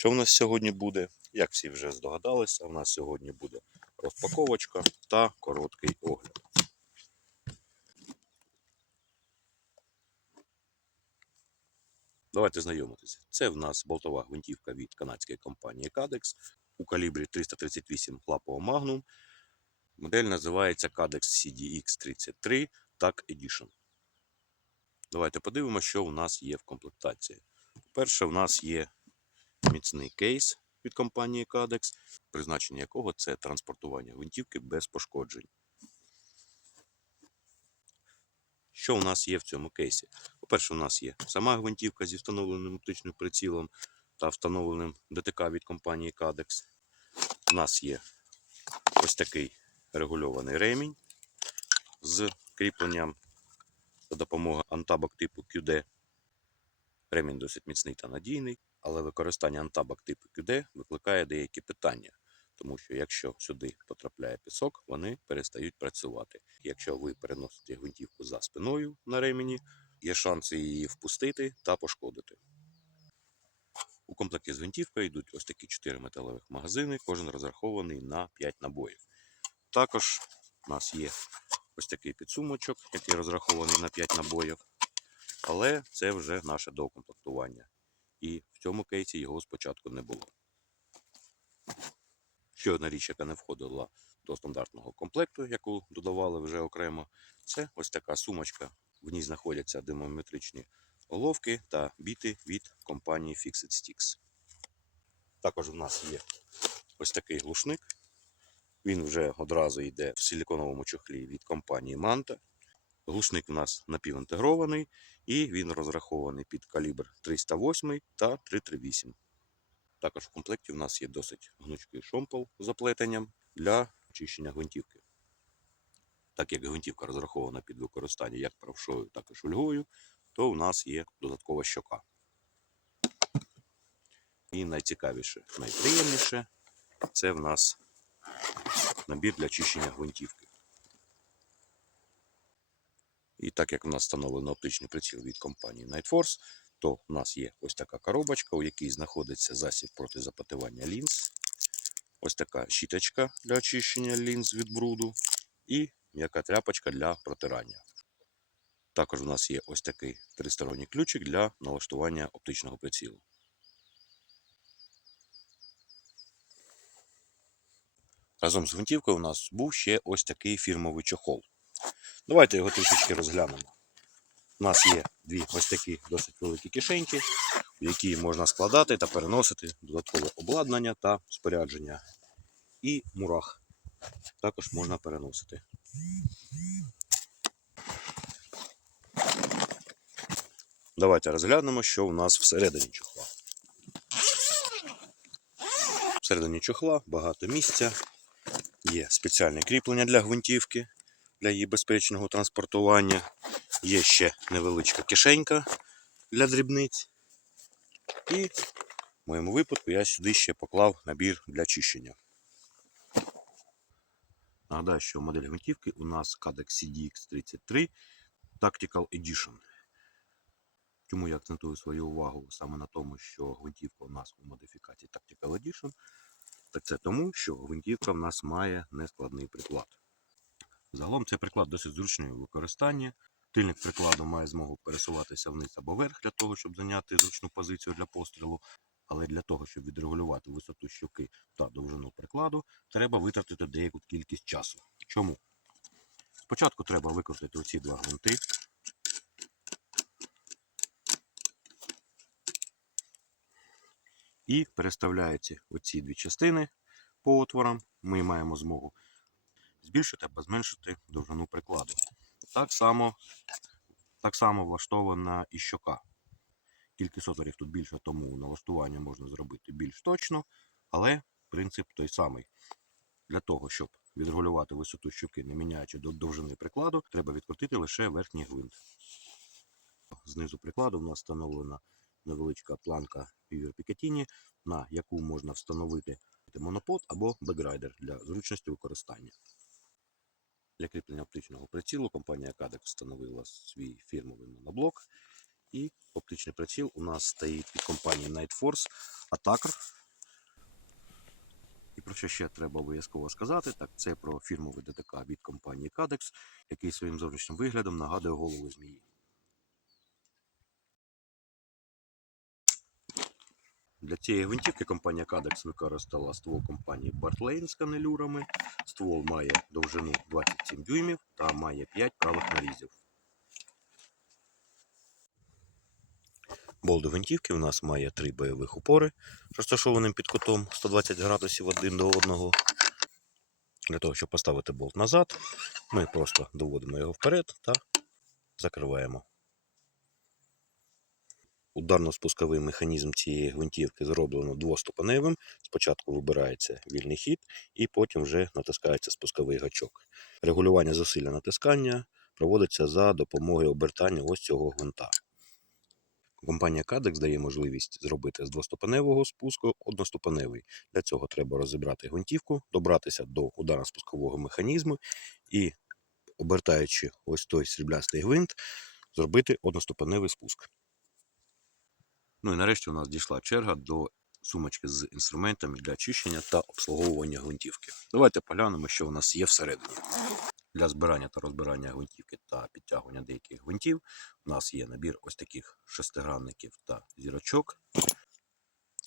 Що в нас сьогодні буде? Як всі вже здогадалися, у нас сьогодні буде розпаковочка та короткий огляд. Давайте знайомитися. Це в нас болтова гвинтівка від канадської компанії Cadex у калібрі 338 лапового Magnum. Модель називається Cadex CDX33 TAC Edition. Давайте подивимося, що у нас є в комплектації. Перше, у нас є міцний кейс від компанії Cadex, призначення якого це транспортування гвинтівки без пошкоджень. Що у нас є в цьому кейсі? По-перше, у нас є сама гвинтівка зі встановленим оптичним прицілом та встановленим ДТК від компанії Cadex. У нас є ось такий регульований ремінь з кріпленням за допомогою антабак типу QD. Ремінь досить міцний та надійний, але використання антабак типу QD викликає деякі питання, тому що якщо сюди потрапляє пісок, вони перестають працювати. Якщо ви переносите гвинтівку за спиною на ремені, є шанси її впустити та пошкодити. У комплекті з гвинтівкою йдуть ось такі 4 металевих магазини, кожен розрахований на 5 набоїв. Також у нас є ось такий підсумочок, який розрахований на 5 набоїв. Але це вже наше доукомплектування. І в цьому кейсі його спочатку не було. Ще одна річ, яка не входила до стандартного комплекту, яку додавали вже окремо, це ось така сумочка. В ній знаходяться димометричні головки та біти від компанії Fixed Sticks. Також у нас є ось такий глушник. Він вже одразу йде в силіконовому чохлі від компанії Manta. Глушник у нас напівінтегрований і він розрахований під калібр 308 та 338. Також в комплекті у нас є досить гнучкий шомпол з заплетенням для очищення гвинтівки. Так як гвинтівка розрахована під використання як правшою, так і шульгою, то у нас є додаткова щока. І найцікавіше, найприємніше це в нас набір для очищення гвинтівки. І так як у нас встановлено оптичний приціл від компанії Night Force, то у нас є ось така коробочка, у якій знаходиться засіб проти запотівання лінз. Ось така щіточка для очищення лінз від бруду і м'яка тряпочка для протирання. Також у нас є ось такий тристоронній ключик для налаштування оптичного прицілу. Разом з гвинтівкою у нас був ще ось такий фірмовий чохол. Давайте його трішечки розглянемо. У нас є дві ось такі досить великі кишеньки, в які можна складати та переносити додаткове обладнання та спорядження. І мурах також можна переносити. Давайте розглянемо, що у нас всередині чохла. Всередині чохла багато місця. Є спеціальне кріплення для гвинтівки для її безпечного транспортування. Є ще невеличка кишенька для дрібниць. І в моєму випадку я сюди ще поклав набір для чищення. Нагадаю, що модель гвинтівки у нас Cadex CDX33 Tactical Edition. Чому я акцентую свою увагу саме на тому, що гвинтівка у нас у модифікації Tactical Edition, так це тому, що гвинтівка в нас має нескладний приклад. Загалом цей приклад досить зручний у використанні. Тильник прикладу має змогу пересуватися вниз або вверх для того, щоб зайняти зручну позицію для пострілу. Але для того, щоб відрегулювати висоту щоки та довжину прикладу, треба витратити деяку кількість часу. Чому? Спочатку треба викрутити оці два гвинти. І переставляючи оці дві частини по отворам, ми маємо змогу збільшити або зменшити довжину прикладу. Так само, так само влаштована і щока. Кількість отворів тут більше, тому налаштування можна зробити більш точно, але принцип той самий. Для того, щоб відрегулювати висоту щоки, не міняючи до довжини прикладу, треба відкрутити лише верхній гвинт. Знизу прикладу в нас встановлена невеличка планка Pivер Picatinny, на яку можна встановити монопод або бекграйдер для зручності використання. Для кріплення оптичного прицілу компанія Cadex встановила свій фірмовий моноблок. І оптичний приціл у нас стоїть від компанії Night Force Attacker. І про що ще треба обов'язково сказати, так це про фірмовий ДТК від компанії Cadex, який своїм зовнішнім виглядом нагадує голову змії. Для цієї гвинтівки компанія Cadex використала ствол компанії Bartlane з канелюрами. Ствол має довжину 27 дюймів та має 5 правих нарізів. Болт гвинтівки у нас має три бойових упори, розташованим під кутом 120 градусів один до одного. Для того, щоб поставити болт назад, ми просто доводимо його вперед та закриваємо. Ударно-спусковий механізм цієї гвинтівки зроблено двоступеневим. Спочатку вибирається вільний хід, і потім вже натискається спусковий гачок. Регулювання зусилля натискання проводиться за допомогою обертання ось цього гвинта. Компанія Cadex дає можливість зробити з двоступеневого спуску одноступеневий. Для цього треба розібрати гвинтівку, добратися до ударно-спускового механізму і, обертаючи ось той сріблястий гвинт, зробити одноступеневий спуск. Ну і нарешті у нас дійшла черга до сумочки з інструментами для чищення та обслуговування гвинтівки. Давайте поглянемо, що у нас є всередині. Для збирання та розбирання гвинтівки та підтягування деяких гвинтів у нас є набір ось таких шестигранників та зірочок.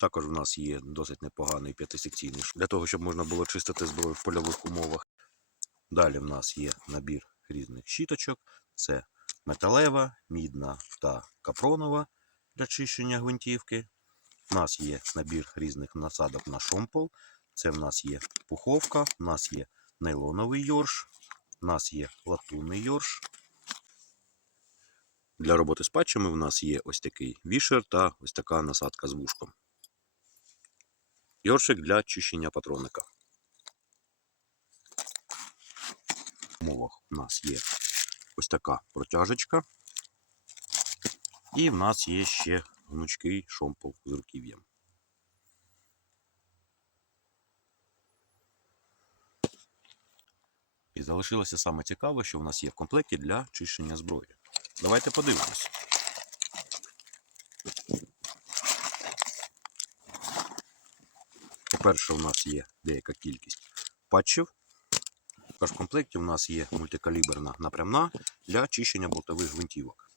Також у нас є досить непоганий п'ятисекційний ш- для того, щоб можна було чистити зброю в польових умовах. Далі в нас є набір різних щіточок. Це металева, мідна та капронова для чищення гвинтівки. У нас є набір різних насадок на шомпол. Це в нас є пуховка, у нас є нейлоновий йорш, у нас є латунний йорш. Для роботи з патчами у нас є ось такий вішер та ось така насадка з вушком. Йоршик для чищення патронника. В умовах у нас є ось така протяжечка. І в нас є ще гнучкий шомпол з руків'ям. І залишилося саме цікаве, що в нас є в комплекті для чищення зброї. Давайте подивимось. По-перше, у нас є деяка кількість патчів. Також в комплекті у нас є мультикаліберна напрямна для чищення болтових гвинтівок.